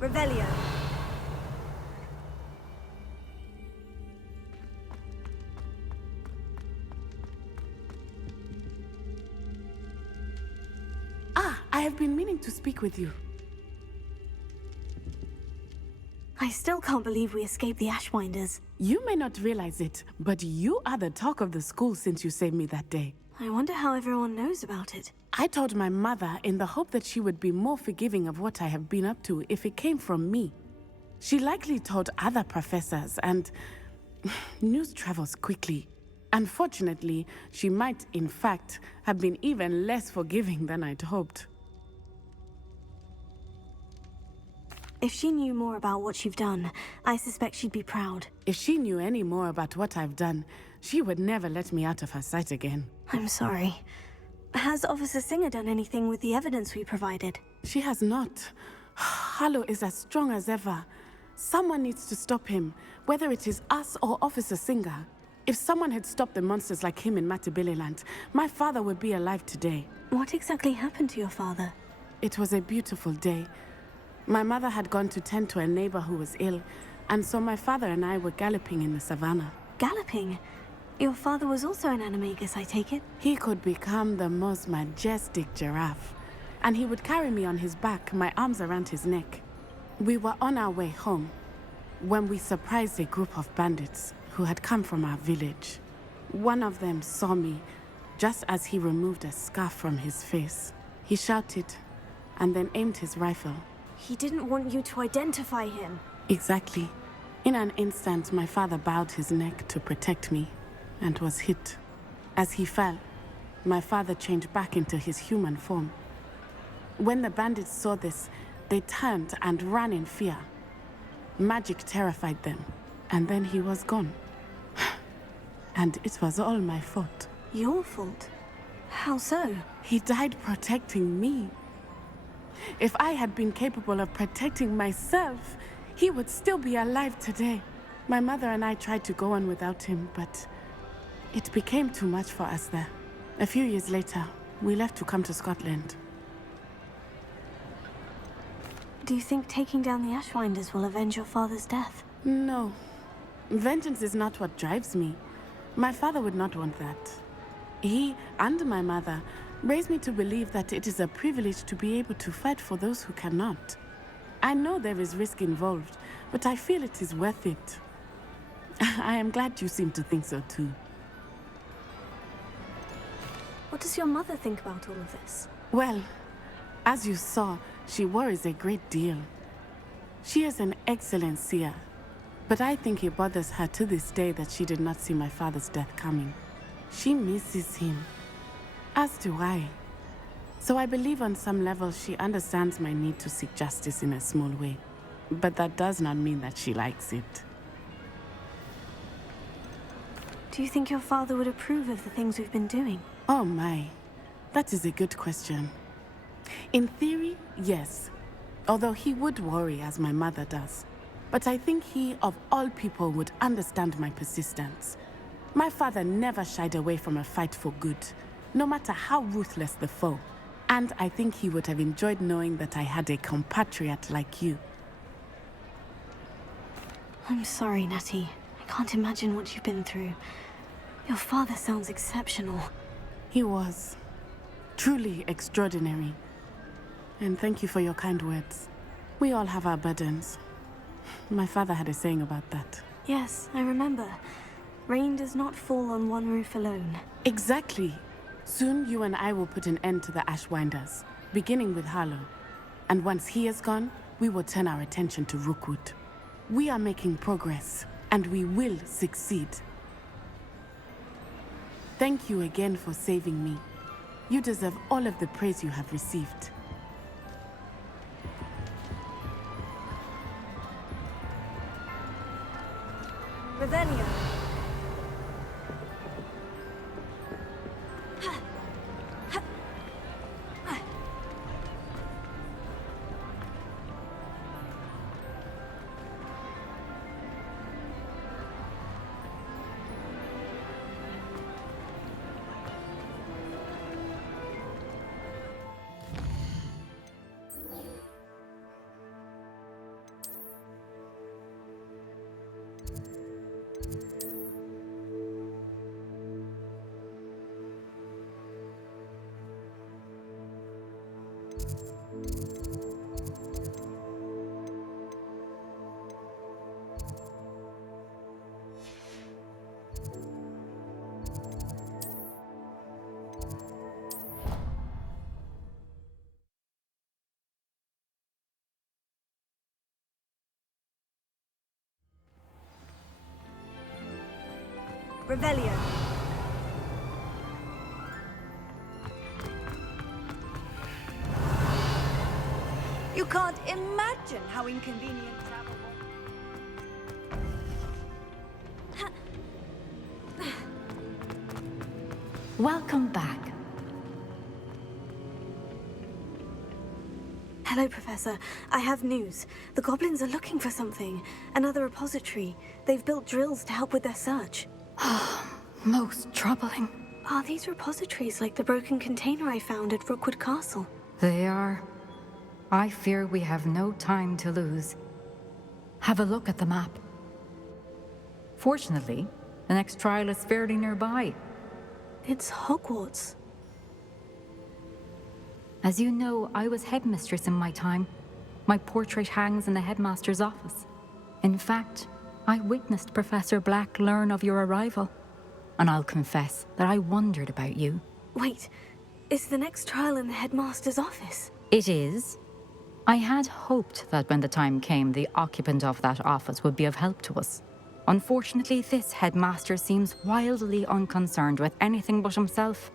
Revelio. I have been meaning to speak with you. I still can't believe we escaped the Ashwinders. You may not realize it, but you are the talk of the school since you saved me that day. I wonder how everyone knows about it. I told my mother in the hope that she would be more forgiving of what I have been up to if it came from me. She likely told other professors, and news travels quickly. Unfortunately, she might, in fact, have been even less forgiving than I'd hoped. If she knew more about what you've done, I suspect she'd be proud. If she knew any more about what I've done, she would never let me out of her sight again. I'm sorry. Has Officer Singer done anything with the evidence we provided? She has not. Harlow is as strong as ever. Someone needs to stop him, whether it is us or Officer Singer. If someone had stopped the monsters like him in Matabeleland, my father would be alive today. What exactly happened to your father? It was a beautiful day. My mother had gone to tend to a neighbor who was ill, and so my father and I were galloping in the savannah. Galloping? Your father was also an animagus, I take it? He could become the most majestic giraffe, and he would carry me on his back, my arms around his neck. We were on our way home when we surprised a group of bandits who had come from our village. One of them saw me just as he removed a scarf from his face. He shouted and then aimed his rifle. He didn't want you to identify him. Exactly. In an instant, my father bowed his neck to protect me and was hit. As he fell, my father changed back into his human form. When the bandits saw this, they turned and ran in fear. Magic terrified them, and then he was gone. And it was all my fault. Your fault? How so? He died protecting me. If I had been capable of protecting myself, he would still be alive today. My mother and I tried to go on without him, but it became too much for us there. A few years later, we left to come to Scotland. Do you think taking down the Ashwinders will avenge your father's death? No. Vengeance is not what drives me. My father would not want that. He and my mother raised me to believe that it is a privilege to be able to fight for those who cannot. I know there is risk involved, but I feel it is worth it. I am glad you seem to think so too. What does your mother think about all of this? Well, as you saw, she worries a great deal. She is an excellent seer, but I think it bothers her to this day that she did not see my father's death coming. She misses him, as do I. So I believe on some level she understands my need to seek justice in a small way. But that does not mean that she likes it. Do you think your father would approve of the things we've been doing? Oh my, that is a good question. In theory, yes. Although he would worry as my mother does. But I think he, of all people, would understand my persistence. My father never shied away from a fight for good, no matter how ruthless the foe. And I think he would have enjoyed knowing that I had a compatriot like you. I'm sorry, Natty. I can't imagine what you've been through. Your father sounds exceptional. He was. Truly extraordinary. And thank you for your kind words. We all have our burdens. My father had a saying about that. Yes, I remember. Rain does not fall on one roof alone. Exactly. Soon you and I will put an end to the Ashwinders, beginning with Harlow. And once he is gone, we will turn our attention to Rookwood. We are making progress, and we will succeed. Thank you again for saving me. You deserve all of the praise you have received. Revelio. Revelio. You can't imagine how inconvenient travel was. Welcome back. Hello, Professor. I have news. The goblins are looking for something. Another repository. They've built drills to help with their search. Most troubling. Are these repositories like the broken container I found at Rookwood Castle? They are. I fear we have no time to lose. Have a look at the map. Fortunately, the next trial is fairly nearby. It's Hogwarts. As you know, I was headmistress in my time. My portrait hangs in the headmaster's office. In fact, I witnessed Professor Black learn of your arrival. And I'll confess that I wondered about you. Wait, is the next trial in the headmaster's office? It is. I had hoped that when the time came, the occupant of that office would be of help to us. Unfortunately, this headmaster seems wildly unconcerned with anything but himself.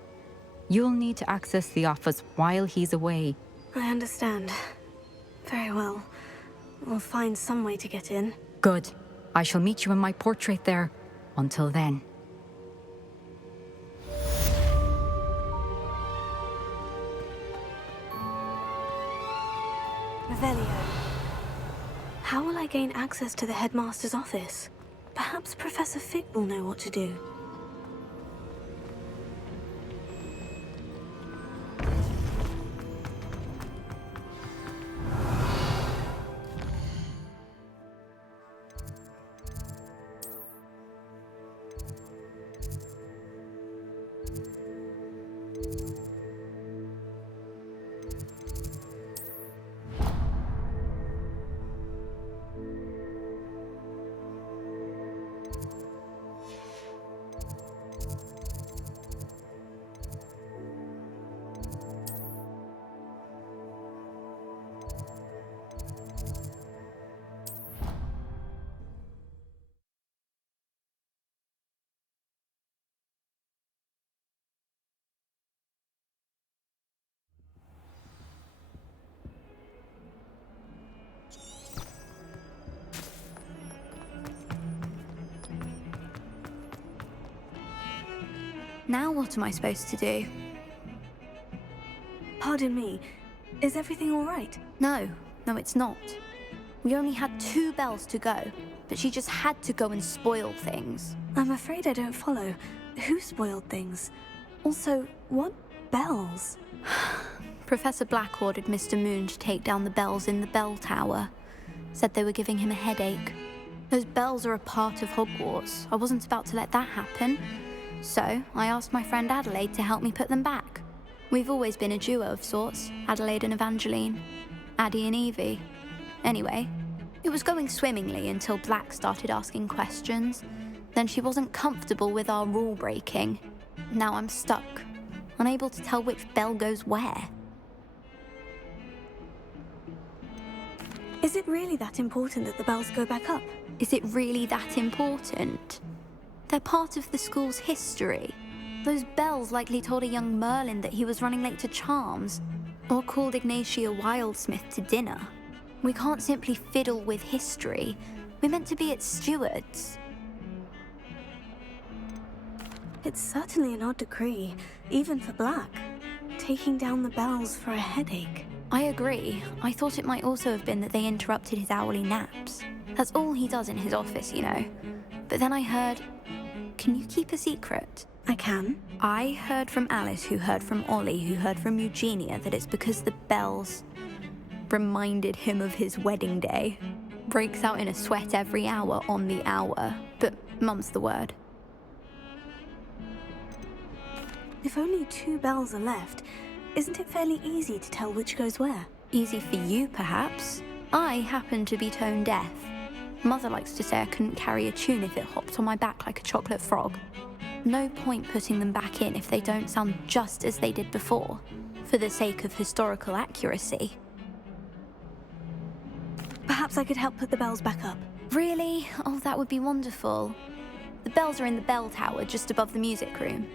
You'll need to access the office while he's away. I understand. Very well. We'll find some way to get in. Good. I shall meet you in my portrait there. Until then. Revelio. How will I gain access to the headmaster's office? Perhaps Professor Fig will know what to do. Now what am I supposed to do? Pardon me, is everything all right? No, it's not. We only had 2 bells to go, but she just had to go and spoil things. I'm afraid I don't follow. Who spoiled things? Also, what bells? Professor Black ordered Mr. Moon to take down the bells in the bell tower. Said they were giving him a headache. Those bells are a part of Hogwarts. I wasn't about to let that happen. So, I asked my friend Adelaide to help me put them back. We've always been a duo of sorts, Adelaide and Evangeline. Addie and Evie. Anyway, it was going swimmingly until Black started asking questions. Then she wasn't comfortable with our rule breaking. Now I'm stuck, unable to tell which bell goes where. Is it really that important that the bells go back up? Is it really that important? They're part of the school's history. Those bells likely told a young Merlin that he was running late to Charms, or called Ignatia Wildsmith to dinner. We can't simply fiddle with history. We're meant to be its stewards. It's certainly an odd decree, even for Black. Taking down the bells for a headache. I agree. I thought it might also have been that they interrupted his hourly naps. That's all he does in his office, you know. But then I heard... Can you keep a secret? I can. I heard from Alice, who heard from Ollie, who heard from Eugenia, that it's because the bells reminded him of his wedding day. Breaks out in a sweat every hour on the hour, but mum's the word. If only 2 bells are left, isn't it fairly easy to tell which goes where? Easy for you, perhaps. I happen to be tone deaf. Mother likes to say I couldn't carry a tune if it hopped on my back like a chocolate frog. No point putting them back in if they don't sound just as they did before, for the sake of historical accuracy. Perhaps I could help put the bells back up. Really? Oh, that would be wonderful. The bells are in the bell tower just above the music room.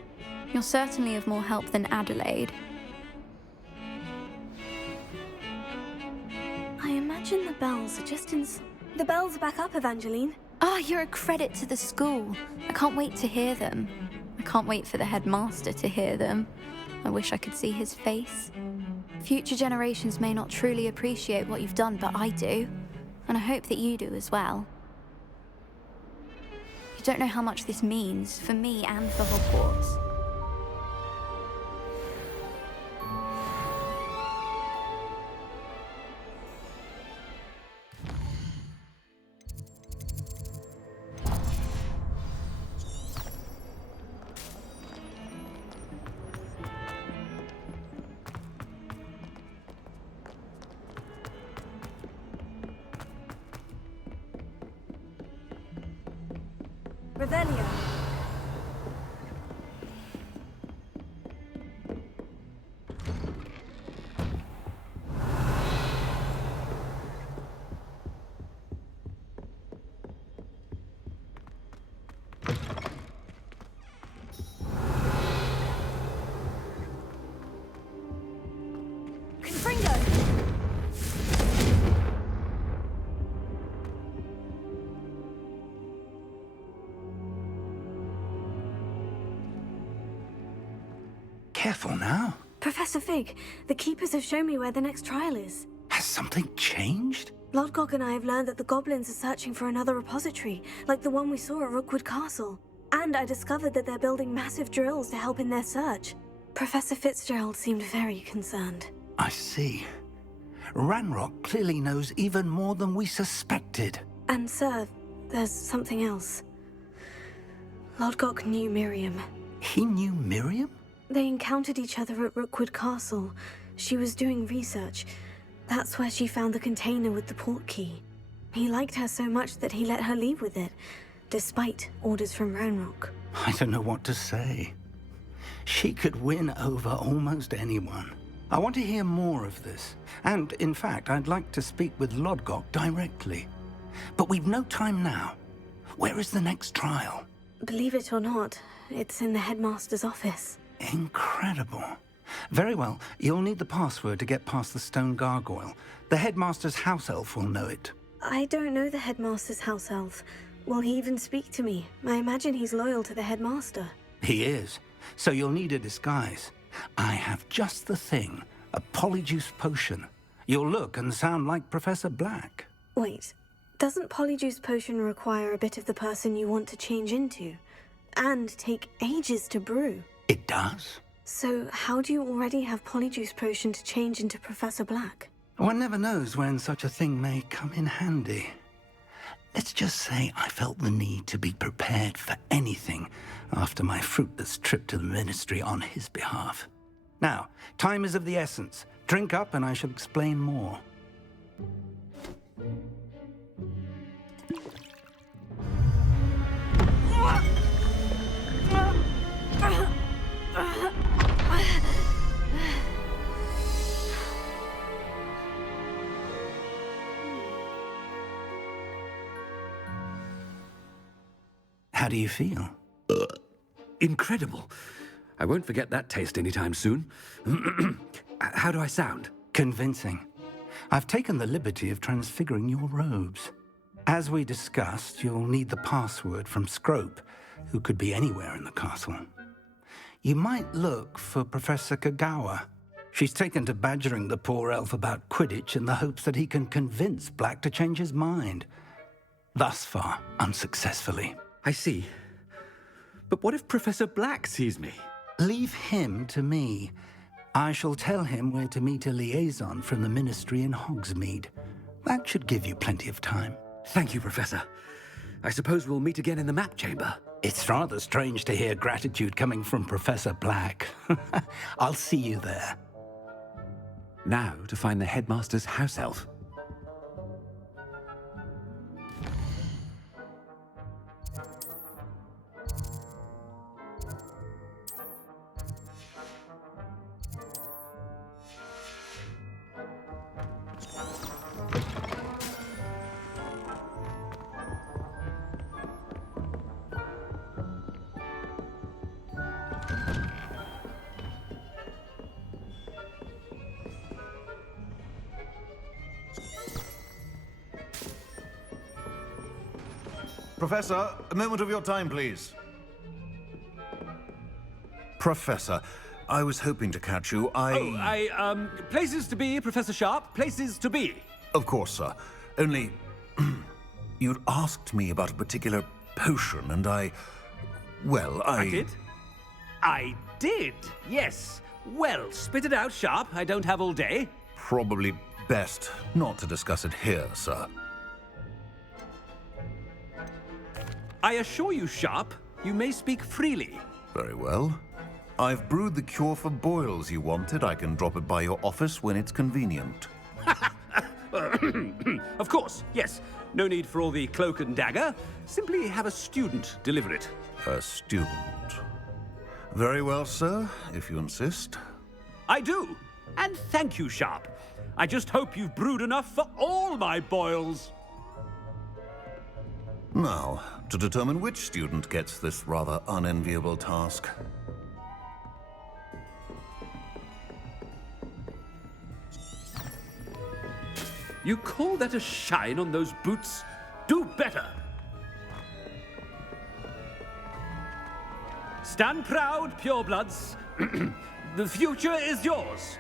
You're certainly of more help than Adelaide. I imagine the bells are just in... The bells are back up, Evangeline. Ah, you're a credit to the school. I can't wait to hear them. I can't wait for the headmaster to hear them. I wish I could see his face. Future generations may not truly appreciate what you've done, but I do. And I hope that you do as well. You don't know how much this means for me and for Hogwarts. Revelio. Confringo. Careful now. Professor Fig, the Keepers have shown me where the next trial is. Has something changed? Lodgok and I have learned that the goblins are searching for another repository, like the one we saw at Rookwood Castle. And I discovered that they're building massive drills to help in their search. Professor Fitzgerald seemed very concerned. I see. Ranrock clearly knows even more than we suspected. And sir, there's something else. Lodgok knew Miriam. He knew Miriam? They encountered each other at Rookwood Castle. She was doing research. That's where she found the container with the port key. He liked her so much that he let her leave with it, despite orders from Ranrock. I don't know what to say. She could win over almost anyone. I want to hear more of this. And, in fact, I'd like to speak with Lodgok directly. But we've no time now. Where is the next trial? Believe it or not, it's in the headmaster's office. Incredible. Very well, you'll need the password to get past the stone gargoyle. The headmaster's house elf will know it. I don't know the headmaster's house elf. Will he even speak to me? I imagine he's loyal to the headmaster. He is. So you'll need a disguise. I have just the thing. A polyjuice potion. You'll look and sound like Professor Black. Wait, doesn't polyjuice potion require a bit of the person you want to change into? And take ages to brew? It does. So how do you already have polyjuice potion to change into Professor Black? One never knows when such a thing may come in handy. Let's just say I felt the need to be prepared for anything after my fruitless trip to the Ministry on his behalf. Now, time is of the essence. Drink up and I shall explain more. How do you feel? Incredible. I won't forget that taste anytime soon. How do I sound? Convincing. I've taken the liberty of transfiguring your robes. As we discussed, you'll need the password from Scrope, who could be anywhere in the castle. You might look for Professor Kagawa. She's taken to badgering the poor elf about Quidditch in the hopes that he can convince Black to change his mind. Thus far, unsuccessfully. I see. But what if Professor Black sees me? Leave him to me. I shall tell him where to meet a liaison from the Ministry in Hogsmeade. That should give you plenty of time. Thank you, Professor. I suppose we'll meet again in the map chamber. It's rather strange to hear gratitude coming from Professor Black. I'll see you there. Now to find the headmaster's house elf. Professor, a moment of your time, please. Professor, I was hoping to catch you. Places to be, Professor Sharp, places to be. Of course, sir. Only, you'd asked me about a particular potion, and I did? I did, yes. Well, spit it out, Sharp. I don't have all day. Probably best not to discuss it here, sir. I assure you, Sharp, you may speak freely. Very well. I've brewed the cure for boils you wanted. I can drop it by your office when it's convenient. Of course, yes. No need for all the cloak and dagger. Simply have a student deliver it. A student. Very well, sir, if you insist. I do. And thank you, Sharp. I just hope you've brewed enough for all my boils. Now, to determine which student gets this rather unenviable task. You call that a shine on those boots? Do better. Stand proud, purebloods. The future is yours.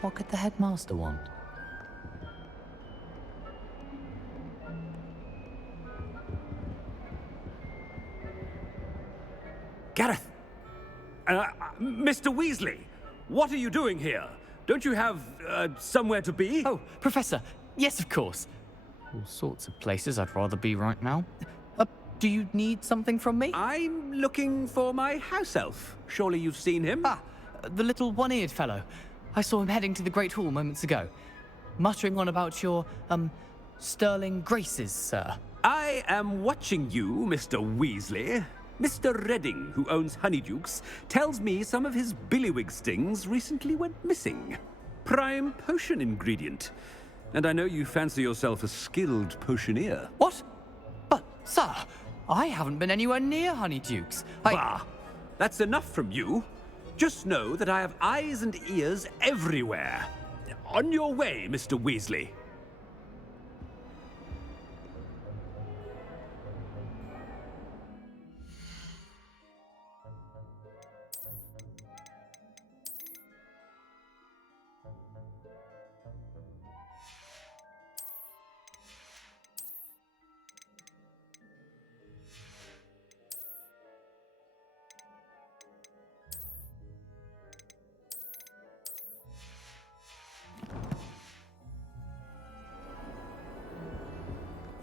What could the headmaster want? Gareth! Mr. Weasley, what are you doing here? Don't you have, somewhere to be? Oh, Professor, yes, of course. All sorts of places I'd rather be right now. Do you need something from me? I'm looking for my house elf. Surely you've seen him? Ah, the little one-eared fellow. I saw him heading to the Great Hall moments ago, muttering on about your, sterling graces, sir. I am watching you, Mr. Weasley. Mr. Redding, who owns Honeydukes, tells me some of his billywig stings recently went missing. Prime potion ingredient. And I know you fancy yourself a skilled potioneer. What? But, sir, I haven't been anywhere near Honeydukes. Bah! That's enough from you. Just know that I have eyes and ears everywhere. On your way, Mr. Weasley.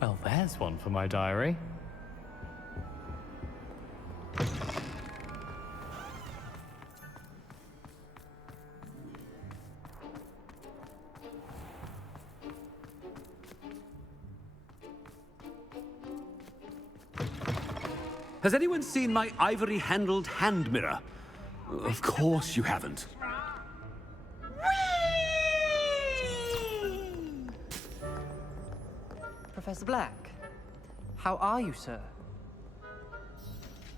Well, there's one for my diary. Has anyone seen my ivory-handled hand mirror? Of course you haven't. Professor Black, how are you, sir?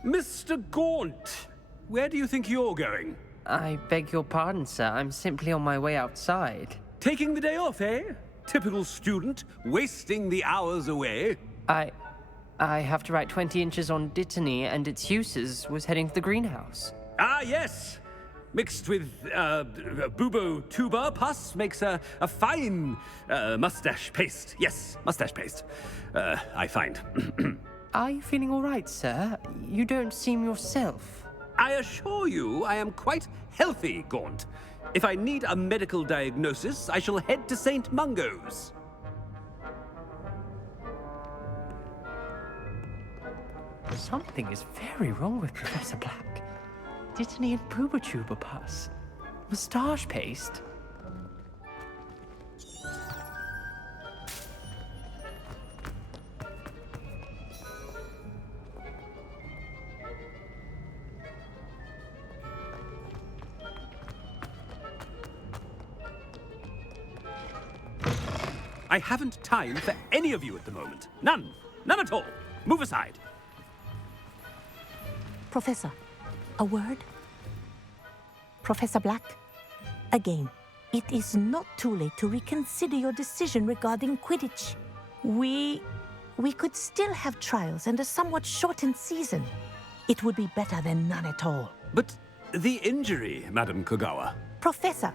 Mr. Gaunt, where do you think you're going? I beg your pardon, sir. I'm simply on my way outside. Taking the day off, eh? Typical student, wasting the hours away. I have to write 20 inches on Dittany and its uses. Was heading to the greenhouse. Ah, yes. Mixed with bubo tuber pus makes a fine mustache paste. Yes, mustache paste. I find. Are you feeling all right, sir? You don't seem yourself. I assure you I am quite healthy, Gaunt. If I need a medical diagnosis, I shall head to St. Mungo's. Something is very wrong with Professor Black. Dittany and Booba pus. Moustache paste. I haven't time for any of you at the moment. None. None at all. Move aside. Professor, a word? Professor Black, again, it is not too late to reconsider your decision regarding Quidditch. We could still have trials and a somewhat shortened season. It would be better than none at all. But the injury, Madam Kogawa. Professor,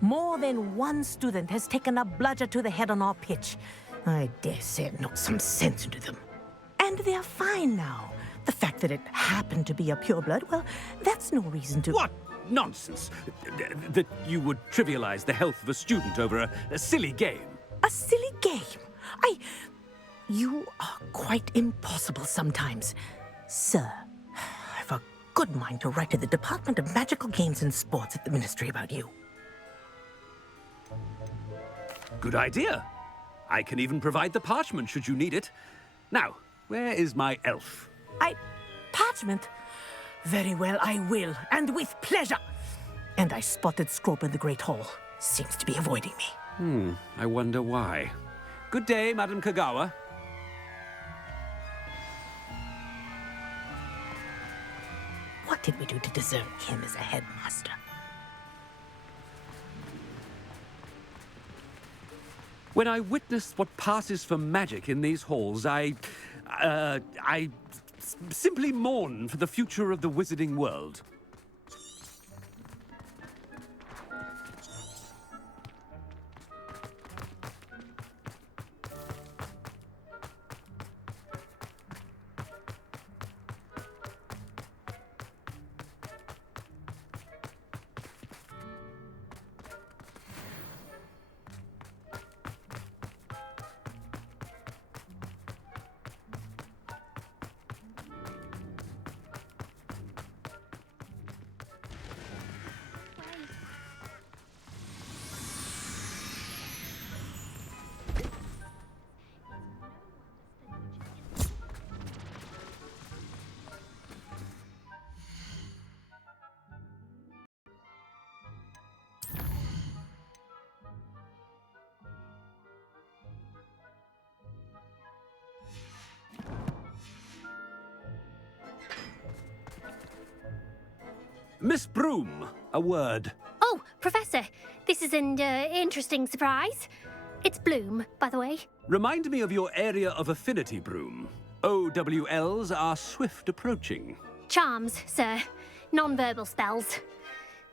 more than one student has taken a bludger to the head on our pitch. I dare say it knocked some sense into them. And they're fine now. The fact that it happened to be a pureblood, well, that's no reason to... What nonsense! That you would trivialize the health of a student over a silly game. A silly game? You are quite impossible sometimes. Sir, I've a good mind to write to the Department of Magical Games and Sports at the Ministry about you. Good idea. I can even provide the parchment should you need it. Now, where is my elf? Parchment? Very well, I will, and with pleasure. And I spotted Scrope in the Great Hall. Seems to be avoiding me. I wonder why. Good day, Madam Kogawa. What did we do to deserve him as a headmaster? When I witness what passes for magic in these halls, I simply mourn for the future of the wizarding world. Miss Broom, a word. Oh, Professor, this is an interesting surprise. It's Bloom, by the way. Remind me of your area of affinity, Broom. OWLs are swift approaching. Charms, sir. Non-verbal spells.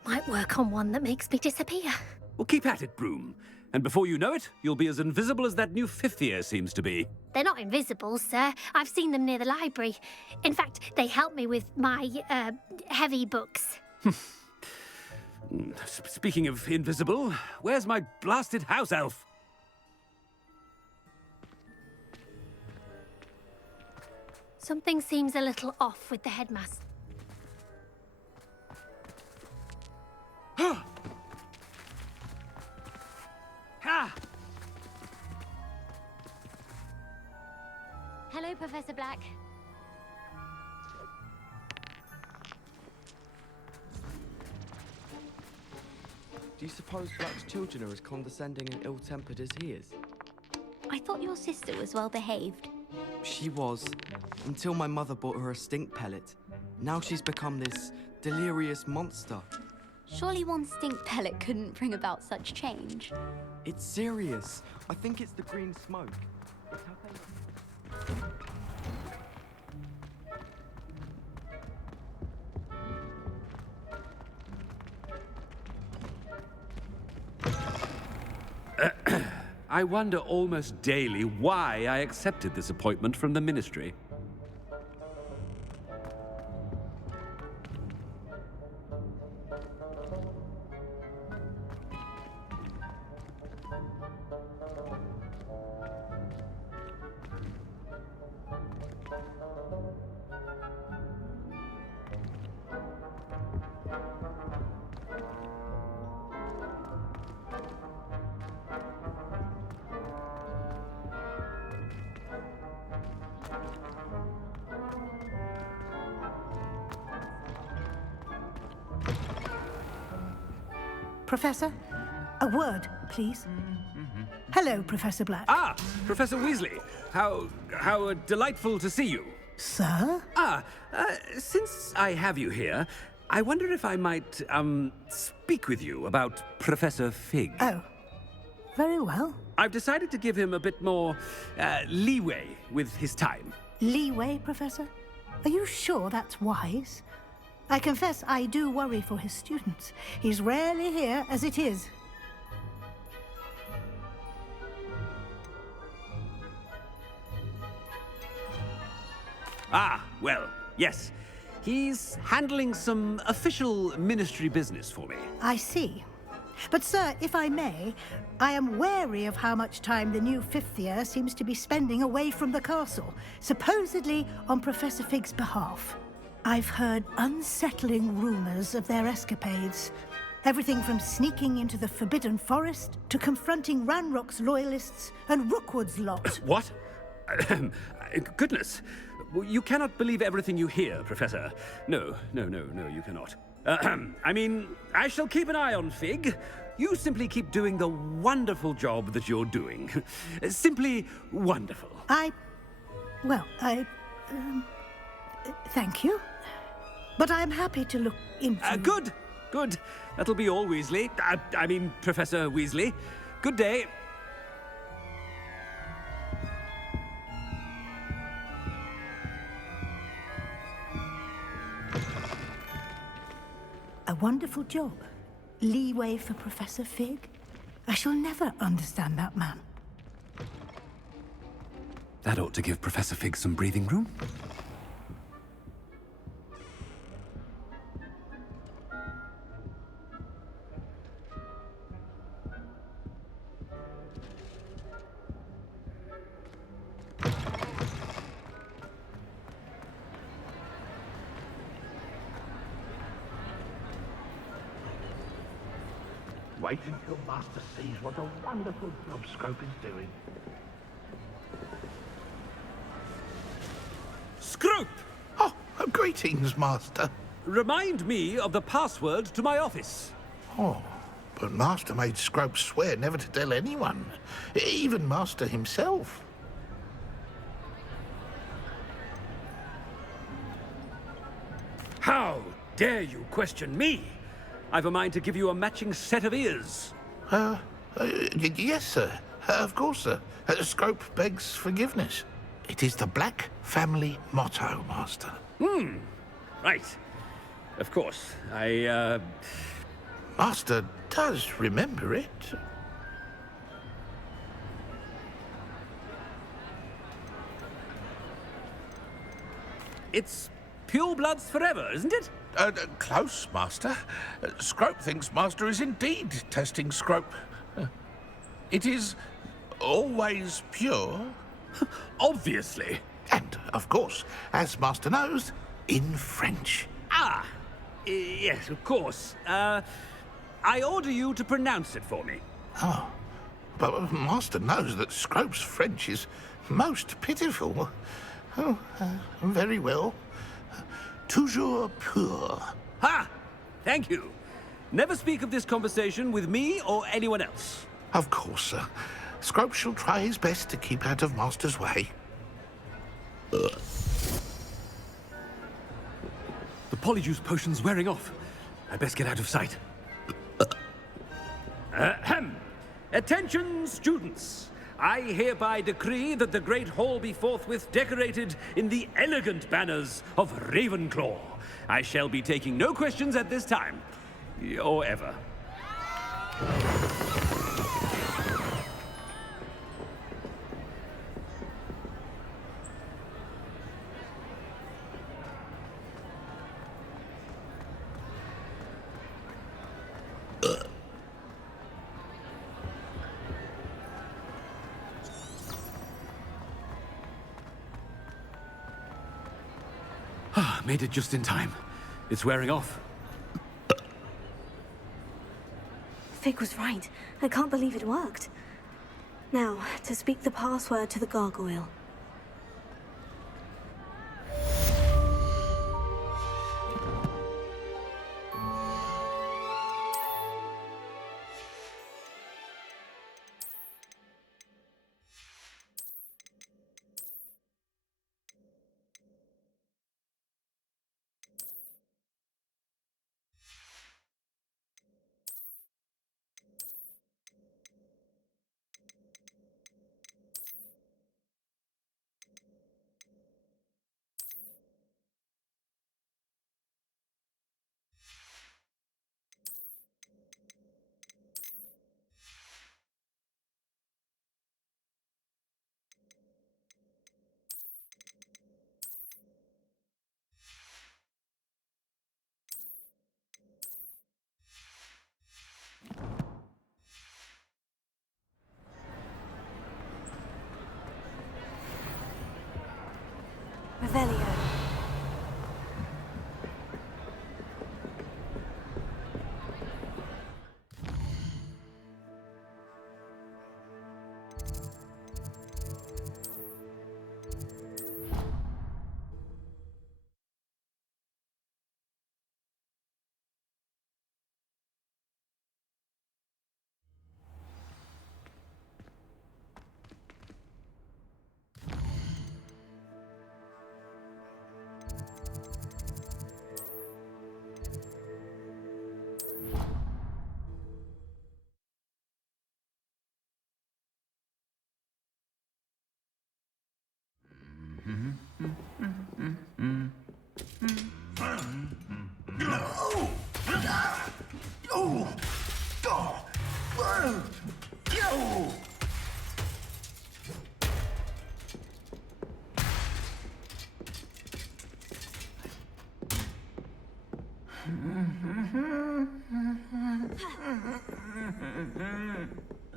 Might work on one that makes me disappear. Well, keep at it, Broom. And before you know it, you'll be as invisible as that new fifth year seems to be. They're not invisible, sir. I've seen them near the library. In fact, they help me with my, heavy books. Speaking of invisible, where's my blasted house elf? Something seems a little off with the headmaster. Hello, Professor Black. Do you suppose Black's children are as condescending and ill-tempered as he is? I thought your sister was well behaved. She was, until my mother bought her a stink pellet. Now she's become this delirious monster. Surely one stink pellet couldn't bring about such change. It's serious. I think it's the green smoke. It's how they... I wonder almost daily why I accepted this appointment from the Ministry. Professor, a word, please. Hello, Professor Black. Ah, Professor Weasley. How delightful to see you. Sir? Since I have you here, I wonder if I might, speak with you about Professor Fig. Oh, very well. I've decided to give him a bit more, leeway with his time. Leeway, Professor? Are you sure that's wise? I confess I do worry for his students. He's rarely here as it is. Ah, well, yes. He's handling some official ministry business for me. I see. But, sir, if I may, I am wary of how much time the new fifth year seems to be spending away from the castle, supposedly on Professor Fig's behalf. I've heard unsettling rumors of their escapades. Everything from sneaking into the Forbidden Forest to confronting Ranrock's loyalists and Rookwood's lot. What? Goodness. You cannot believe everything you hear, Professor. No, you cannot. I mean, I shall keep an eye on Fig. You simply keep doing the wonderful job that you're doing. Simply wonderful. Thank you. But I'm happy to look into... Good. That'll be all, Weasley. I mean, Professor Weasley. Good day. A wonderful job. Leeway for Professor Fig. I shall never understand that man. That ought to give Professor Fig some breathing room. Wait until Master sees what a wonderful job Scrope is doing. Scrope! Oh, greetings, Master. Remind me of the password to my office. Oh, but Master made Scrope swear never to tell anyone, even Master himself. How dare you question me? I've a mind to give you a matching set of ears. Yes, sir. Of course, sir. Scrope begs forgiveness. It is the Black family motto, Master. Right. Of course. Master does remember it. It's pure bloods forever, isn't it? Close, Master. Scrope thinks Master is indeed testing Scrope. It is always pure. Obviously. And, of course, as Master knows, in French. Ah, yes, of course. I order you to pronounce it for me. Oh, but Master knows that Scrope's French is most pitiful. Oh, very well. Toujours pur. Ha! Thank you. Never speak of this conversation with me or anyone else. Of course, sir. Scrope shall try his best to keep out of Master's way. The polyjuice potion's wearing off. I best get out of sight. Ahem. Attention, students. I hereby decree that the Great Hall be forthwith decorated in the elegant banners of Ravenclaw. I shall be taking no questions at this time. Or ever. Made it just in time. It's wearing off. Fig was right. I can't believe it worked. Now, to speak the password to the gargoyle. Revelio.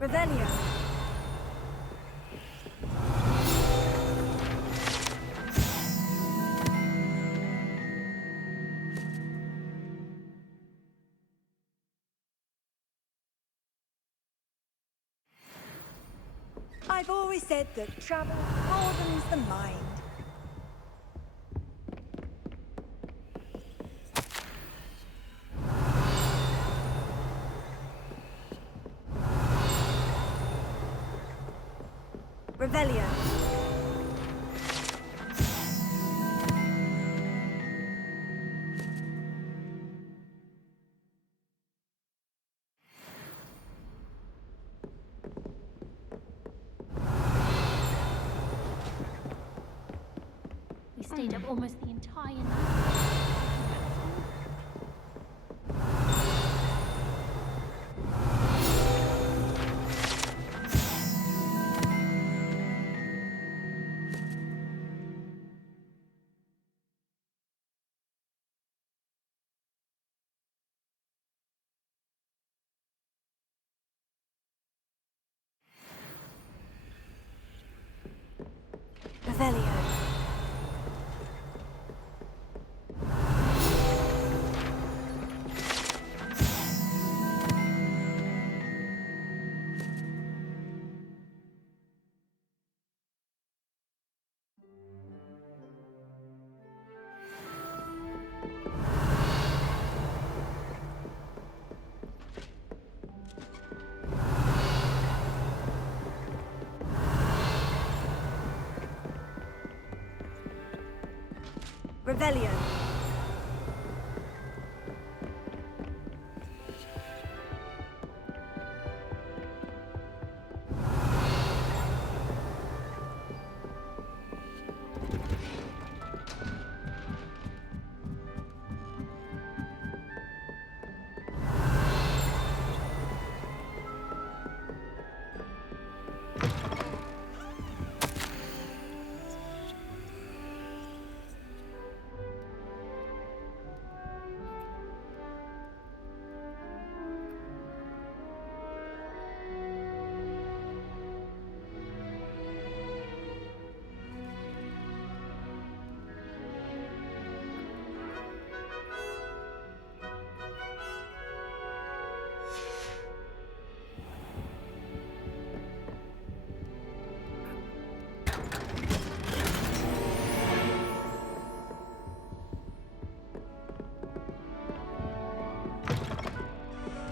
Revelio. I've always said that travel broadens the mind. Revelio. We stayed up almost the entire night. Revelio. Revelio.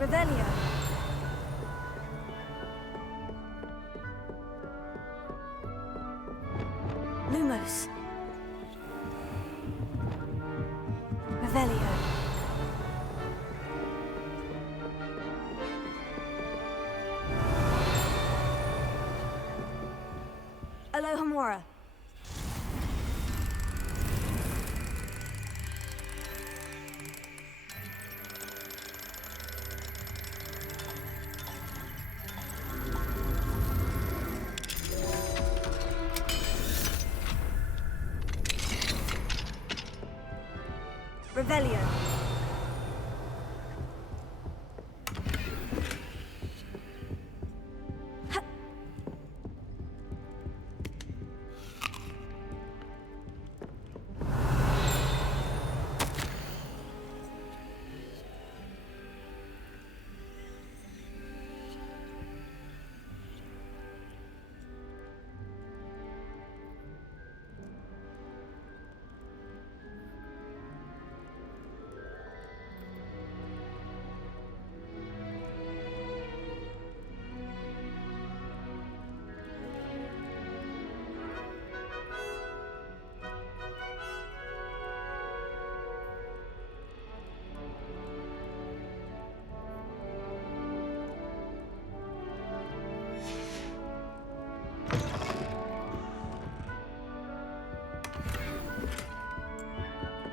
Revelio. Lumos. Revelio. Alohomora. Revelio.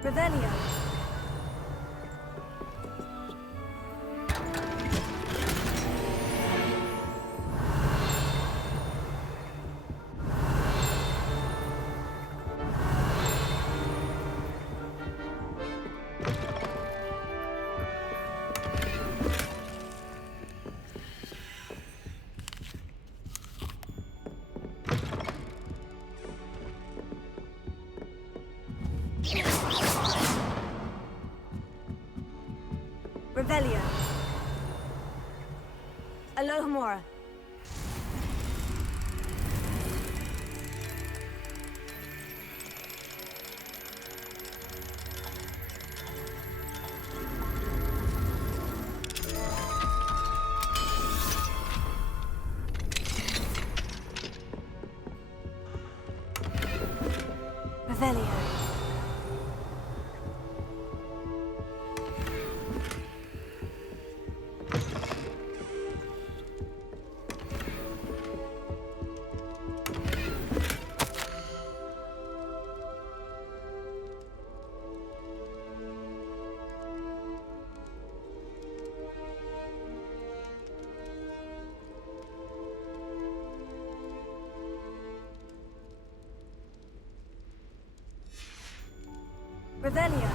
Revelio. Revelio. Alohomora. Revelio. Revelio.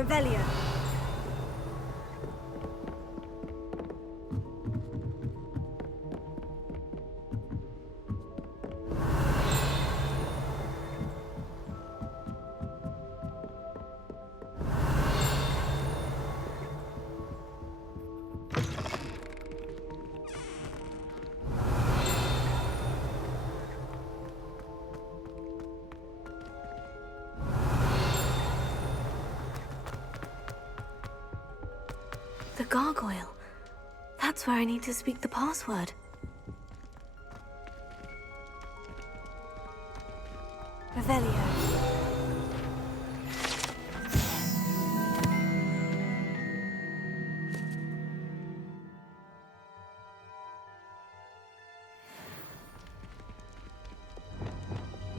Revelio. gargoyle. That's where I need to speak the password. Revelio.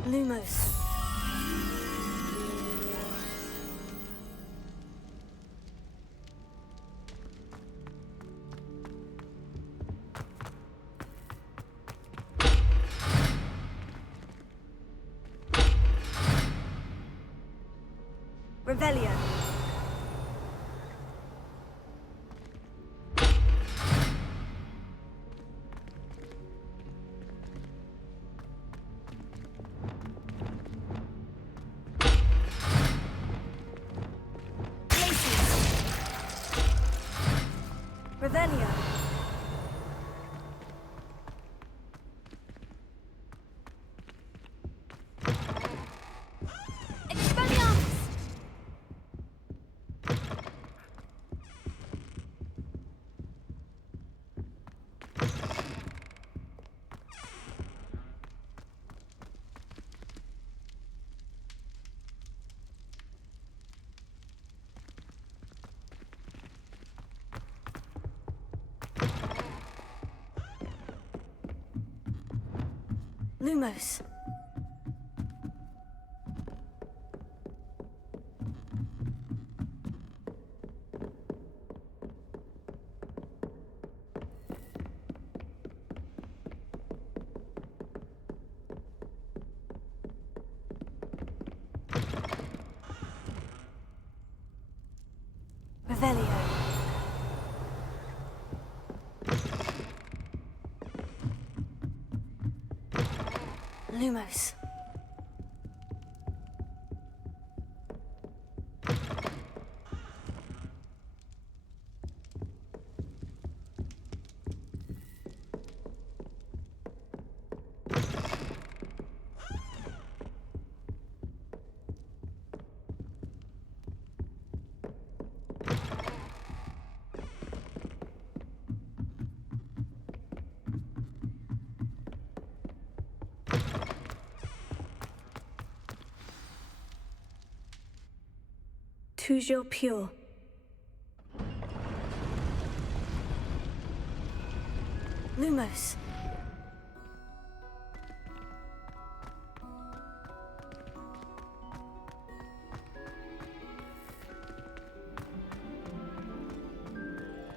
Lumos. Revelio. Revelio. Lumos. Revelio. Lumos. Toujours pure. Lumos.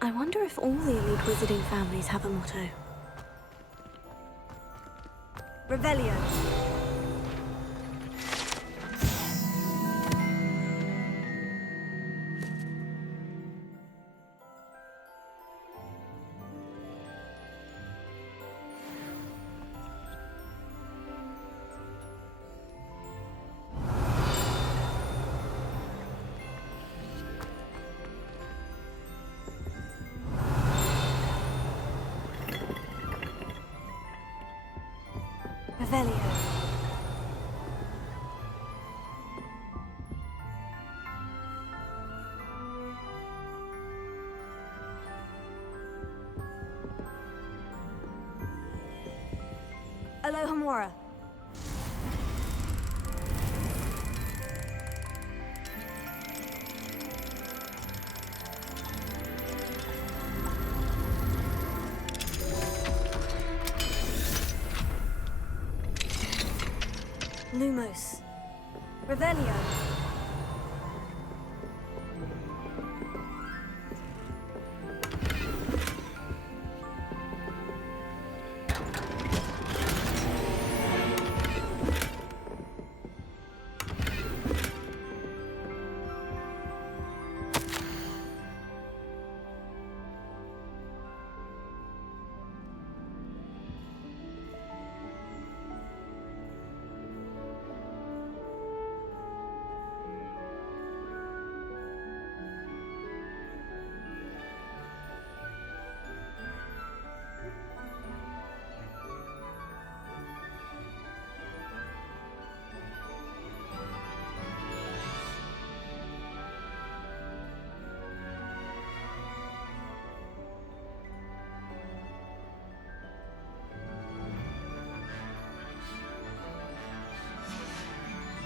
I wonder if all the elite wizarding families have a motto. Revelio. Revelio. Alohomora. Lumos. Revelio.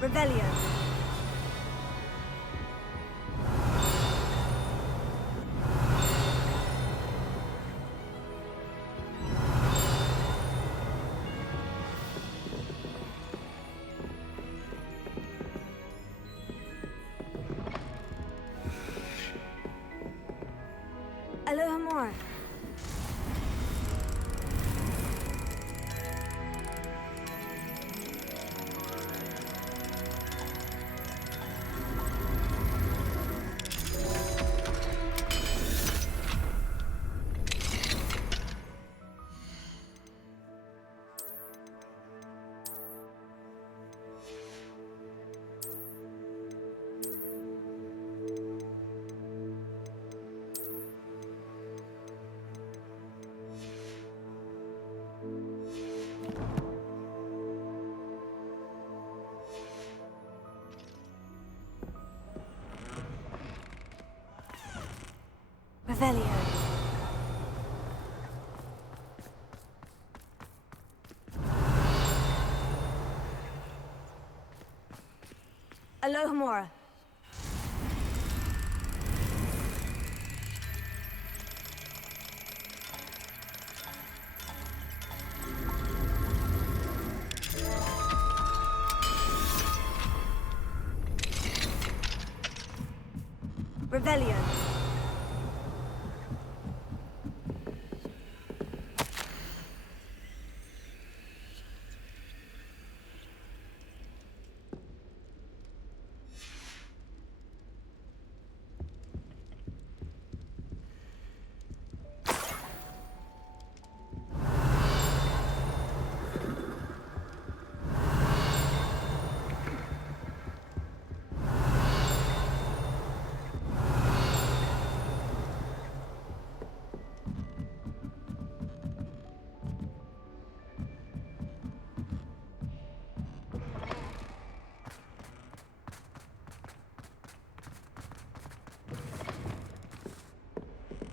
Revelio. Aloha more. Revelio. Alohomora. Revelio.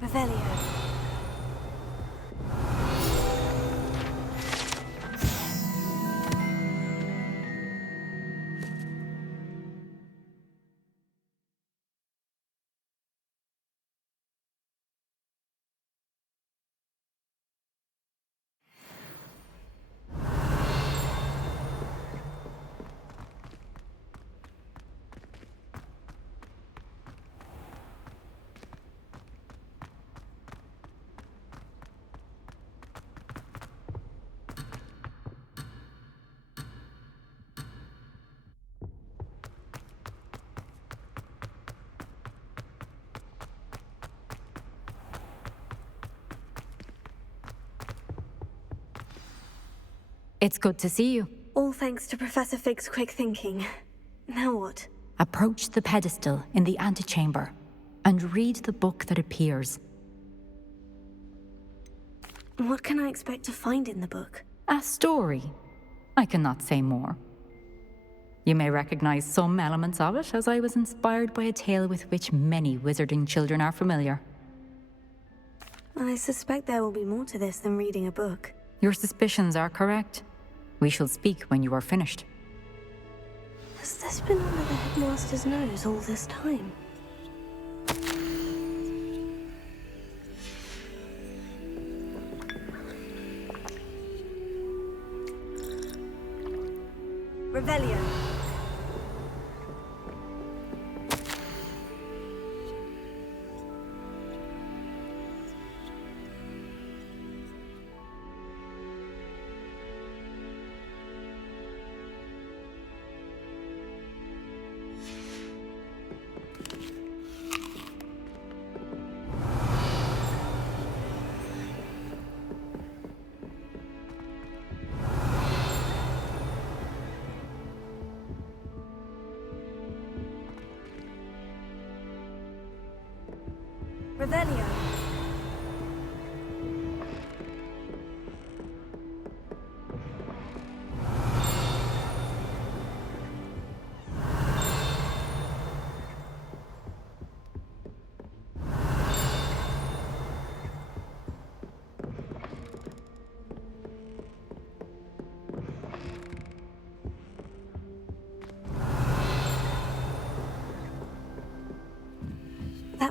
Revelio. It's good to see you. All thanks to Professor Fig's quick thinking. Now what? Approach the pedestal in the antechamber and read the book that appears. What can I expect to find in the book? A story. I cannot say more. You may recognize some elements of it, as I was inspired by a tale with which many wizarding children are familiar. I suspect there will be more to this than reading a book. Your suspicions are correct. We shall speak when you are finished. Has this been under the headmaster's nose all this time? Revelio. Revelio.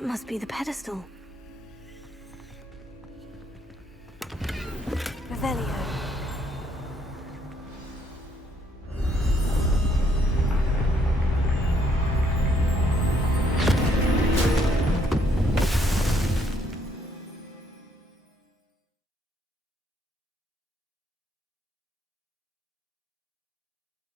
must be the pedestal. Revelio.